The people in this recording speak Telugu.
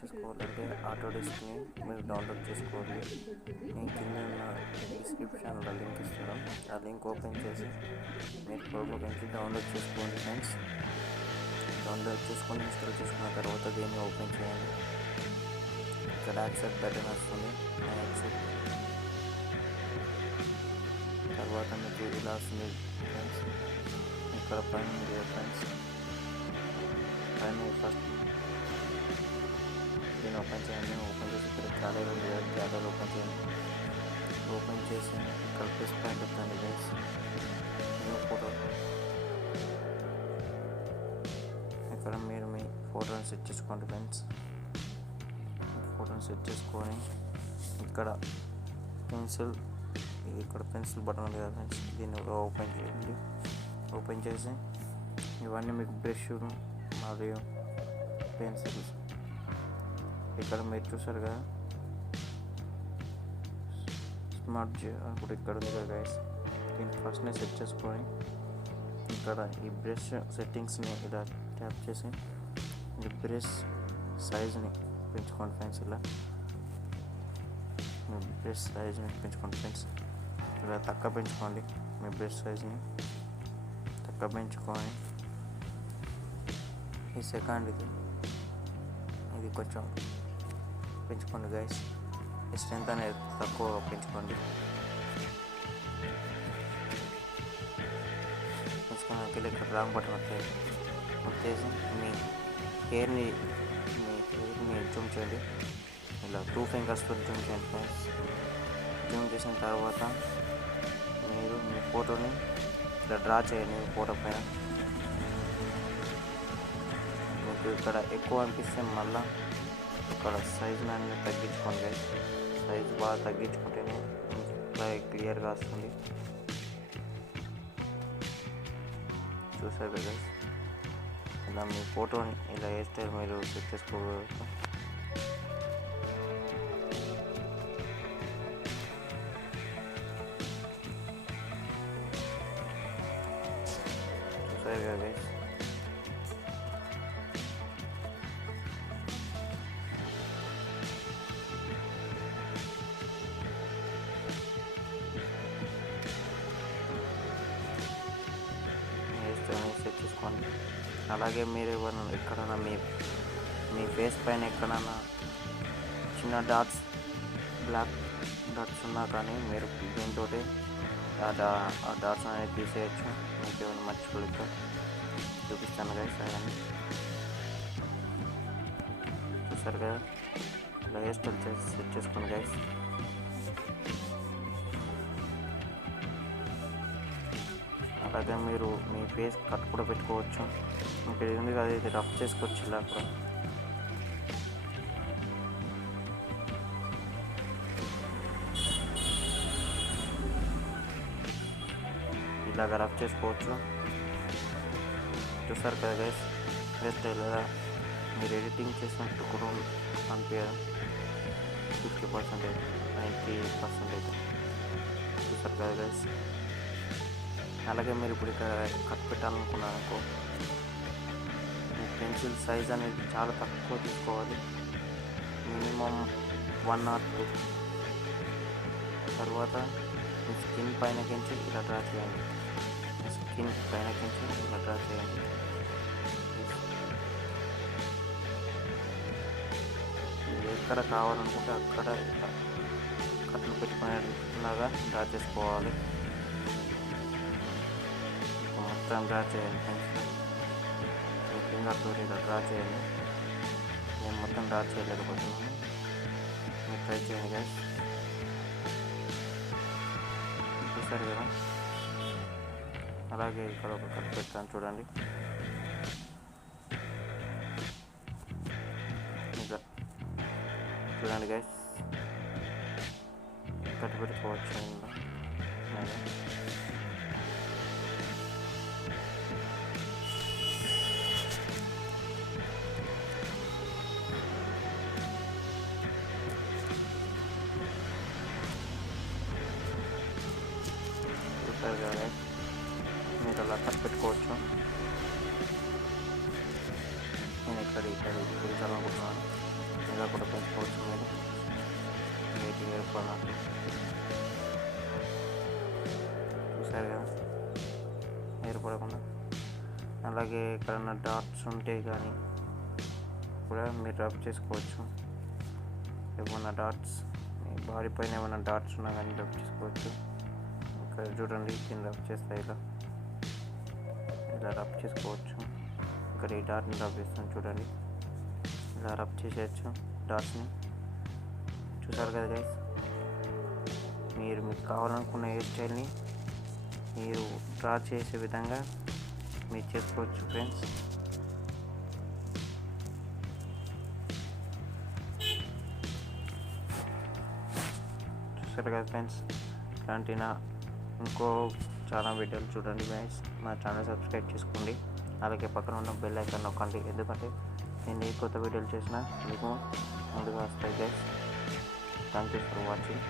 చేసుకోవాలంటే ఆటోడెస్క్ని మీరు డౌన్లోడ్ చేసుకోవాలి. నేను కింద ఉన్న డిస్క్రిప్షన్లో లింక్ ఇస్తాను. ఆ లింక్ ఓపెన్ చేసి మీరు ప్రోగ్రామ్కి డౌన్లోడ్ చేసుకోండి ఫ్రెండ్స్. డౌన్లోడ్ చేసుకొని ఇన్స్టాల్ చేసుకున్న తర్వాత దీన్ని ఓపెన్ చేయండి. ఇక్కడ యాక్సెప్ట్ బటన్ వస్తుంది. యాక్సెప్ట్ తర్వాత మీకు ఇలా వస్తుంది ఫ్రెండ్స్. ఇక్కడ పైన ఉంది ఫ్రెండ్స్. పైన ఫస్ట్ దీన్ని ఓపెన్ చేయండి. ఓపెన్ చేసి ఇక్కడ గ్యాలరీ ఉంది. గ్యాలరీ ఓపెన్ చేయండి. ఓపెన్ చేసి ఇక్కడ ప్లస్ పాయింట్ వస్తుంది గైస్. New photo. ఇక్కడ మీరు మీ ఫోటోని సెట్ చేసుకోండి ఫ్రెండ్స్. ఫోటోని సెట్ చేసుకొని ఇక్కడ పెన్సిల్, ఇక్కడ పెన్సిల్ బటన్ ఉంది కదా ఫ్రెండ్స్, దీన్ని ఓపెన్ చేయండి. ఓపెన్ చేసి ఇవన్నీ మీకు బ్రష్ మరియు పెన్సిల్స్ ఇక్కడ మీరు చూసారు కదా స్మార్ట్ ఇప్పుడు ఇక్కడ ఉంది కదా గైస్. దీన్ని ఫస్ట్నే సెట్ చేసుకొని ఇక్కడ ఈ బ్రష్ సెట్టింగ్స్ని ఇలా ట్యాప్ చేసి ఈ బ్రష్ సైజ్ని పెంచుకోండి ఫ్రెండ్స్. ఇలా మీ బ్రష్ సైజ్ని పెంచుకోండి ఫ్రెండ్స్. ఇలా తక్కువ పెంచుకోండి. మీ బ్రష్ సైజ్ని తక్కువ పెంచుకొని ఈ సెకండ్ ఇది కొంచెం పెంచుకోండి గైస్. ఈ స్ట్రెంత్ అనేది తక్కువ పెంచుకోండి. పెంచుకోవడానికి ఇక్కడ రాంగ్ బటన్ వచ్చేసి మీ హెయిర్ని జూమ్ చేయండి. ఇలా 2 ఫింగర్స్తో జూమ్ చేయండి ఫ్రెండ్స్. జూమ్ చేసిన తర్వాత మీరు మీ ఫోటోని ఇలా డ్రా చేయండి. ఫోటో పైన మీకు ఇక్కడ ఎక్కువ అనిపిస్తే మళ్ళీ ఇక్కడ సైజుని అనేది తగ్గించుకోండి. సైజు బాగా తగ్గించుకుంటేనే ఇంకా క్లియర్గా వస్తుంది. చూసారు కదా ఇలా మీ ఫోటోని ఇలా హెయిర్ స్టైల్ మీరు సెట్ చేసుకోవచ్చు. చూసారు కదా గైస్. సెట్ చేసుకోండి. అలాగే మీరు ఎక్కడైనా మీ ఫేస్ పైన ఎక్కడైనా చిన్న డాట్స్, బ్లాక్ డాట్స్ ఉన్నా కానీ మీరు దీంతో ఆ డాట్స్ అనేది తీసేయచ్చు. మీకు ఏమైనా మర్చిపోలేక చూపిస్తాను గైస్. అవన్నీ చూసారు కదా ఇలా హెయిర్ స్టైల్ సెట్ చేసుకోండి గైస్. అలాగే మీరు మీ ఫేస్ కట్ కూడా పెట్టుకోవచ్చు. మీకు ఇది ఉంది కదా, ఇది రఫ్ చేసుకోవచ్చు. ఇలా కూడా ఇలాగ రఫ్ చేసుకోవచ్చు. చూసారు కదా గైస్ హెయిర్ స్టైల్ కదా. మీరు ఎడిటింగ్ చేసినట్టు కూడా అనిపించదు. 50%, 90% అయితే చూసారు కదా గైస్. అలాగే మీరు ఇప్పుడు ఇక్కడ కట్ పెట్టాలనుకున్నారనుకో, మీ పెన్సిల్ సైజ్ అనేది చాలా తక్కువ తీసుకోవాలి. Minimum 1 or 2. తర్వాత మీ స్కిన్ పైనకించి ఇలా డ్రా చేయండి. స్కిన్ పైనకించి ఇలా డ్రా చేయండి. మీరు ఎక్కడ కావాలనుకుంటే అక్కడ కట్లు పెట్టుకునేలాగా డ్రా చేసుకోవాలి. మొత్తం డ్రా చేయండి ఫ్రెండ్స్. మీ ఫింగర్ తోటి ఇలా డ్రా చేయండి. నేను మొత్తం డ్రా చేయలేకపోతున్నాను. మీరు ట్రై చేయండి గైస్. చూసారు కదా. అలాగే ఇక్కడ ఒక కట్ పెడతాను చూడండి. ఇంకా చూడండి గైస్, కట్ పెట్టుకోవచ్చు. చూసారు కదా, మీరు అలా కట్ పెట్టుకోవచ్చు. నేను ఇక్కడ చూపించాలనుకుంటున్నాను. చూసారు కదా ఏర్పడకుండా. అలాగే ఎక్కడన్నా డాట్స్ ఉంటే కానీ కూడా మీరు రబ్ చేసుకోవచ్చు. ఏమన్నా డాట్స్ మీ బాడీ పైన ఏమైనా డాట్స్ ఉన్నా కానీ రబ్ చేసుకోవచ్చు. ఇక్కడ చూడండి కింద రబ్ చేస్తా ఇలా రబ్ చేసుకోవచ్చు. ఇక్కడ ఈ డాట్ని రబ్ చేస్తాను చూడండి, ఇలా రబ్ చేసేయచ్చు డాట్స్ని. చూసారు కదా గైస్, మీకు కావాలనుకున్న హెయిర్ స్టైల్ని మీరు డ్రా చేసే విధంగా మీరు చేసుకోవచ్చు ఫ్రెండ్స్. చూసారు కదా ఫ్రెండ్స్, ఇలాంటి ఇంకో చాలా వీడియోలు చూడండి గైస్. మా ఛానల్ సబ్స్క్రైబ్ చేసుకోండి, అలాగే పక్కన ఉన్న బెల్ ఐకాన్ నొక్కండి. ఎందుకంటే నేను ఏ కొత్త వీడియోలు చేసినా మీకు ముందుగా వస్తాయి guys. Thank you for watching.